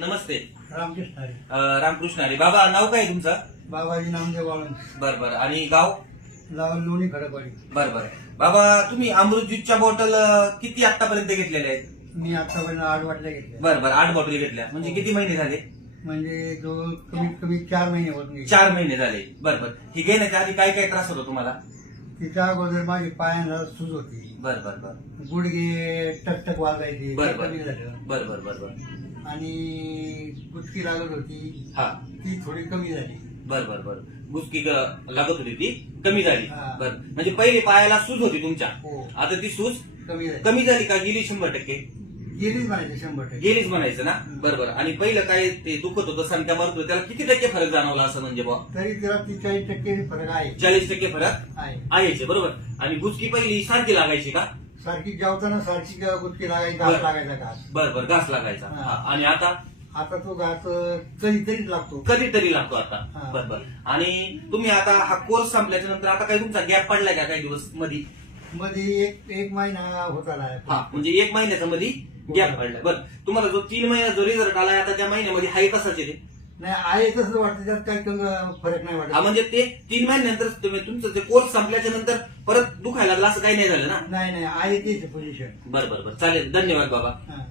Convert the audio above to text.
नमस्ते. रामकृष्ण हरी. अं, रामकृष्ण अरे बाबा नाव काय तुमचं? बाबाजी नामदेव वाळून बर बर. आणि गाव? लोणी खडकवाडी. बर बर. बाबा तुम्ही अमृत ज्यूसच्या बॉटल अं, किती आतापर्यंत घेतलेल्या आहेत? मी आतापर्यंत आठ वाटल्या घेतल्या. बर बर. आठ बॉटल घेतल्या. म्हणजे किती महिने झाले? म्हणजे जो कमीत कमी चार महिने होत नाही. चार महिने झाले. बर बर. ही घेण्याच्या आधी काय काय त्रास होतो तुम्हाला? तिच्या अगोदर माझी पायांना सूज होती. बर बर बर. गुडघे टकटक वाजायचे. बर ते बर. कमी झालं. बर बर बर बर. आणि गुटकी लागत होती. हा. ती थोडी कमी झाली. बर बर बर. गुसकी लागत होती ती? कमी झाली. हा. बर. म्हणजे पहिले पायाला सूज होती तुमच्या. हो. आता ती सूज कमी झाली. कमी झाली का गेली शंभर टक्के? गेलीच म्हणायचे शंभर टक्के. गेलीच म्हणायचं ना? बरोबर आणि पहिलं काय ते दुखत होतं सणक्या मारत होतं त्याला किती टक्के फरक जाणवला असं म्हणजे बुवा? तरी तिला ती चाळीस टक्के फरक आहे. चाळीस टक्के फरक आहे. आहे बरोबर. आणि गुचकी पहिली सारखी लागायची का? सारखी जेवताना सारखी गुटकी लागायची बर. घास लागायचा घास. बर बर घास लागायचा. हा. हा. आणि आता? आता तो घास कधीतरीच लागतो. कधीतरी लागतो आता? हा. बर बर. आणि तुम्ही आता हा कोर्स संपल्याच्या नंतर आता काही तुमचा गॅप पडलाय का काही दिवसमध्ये मध्ये एक एक महिना होत हा म्हणजे एक महिन्याचा मध्ये गॅप पडलाय. बर. तुम्हाला जो तीन महिन्याचा जो रिझल्ट आलाय आता त्या महिन्यामध्ये हाय आहे ते? नाही आहे तसं वाटतं त्यात काही फरक नाही हा वाटत म्हणजे ते तीन महिन्यानंतर तुम्ही तुमचं ते कोर्स संपल्याच्या नंतर परत दुखायला लागला असं काही नाही झालं ना? नाही नाही आहे तेच पोझिशन बर बर बर. चालेल धन्यवाद बाबा. हा.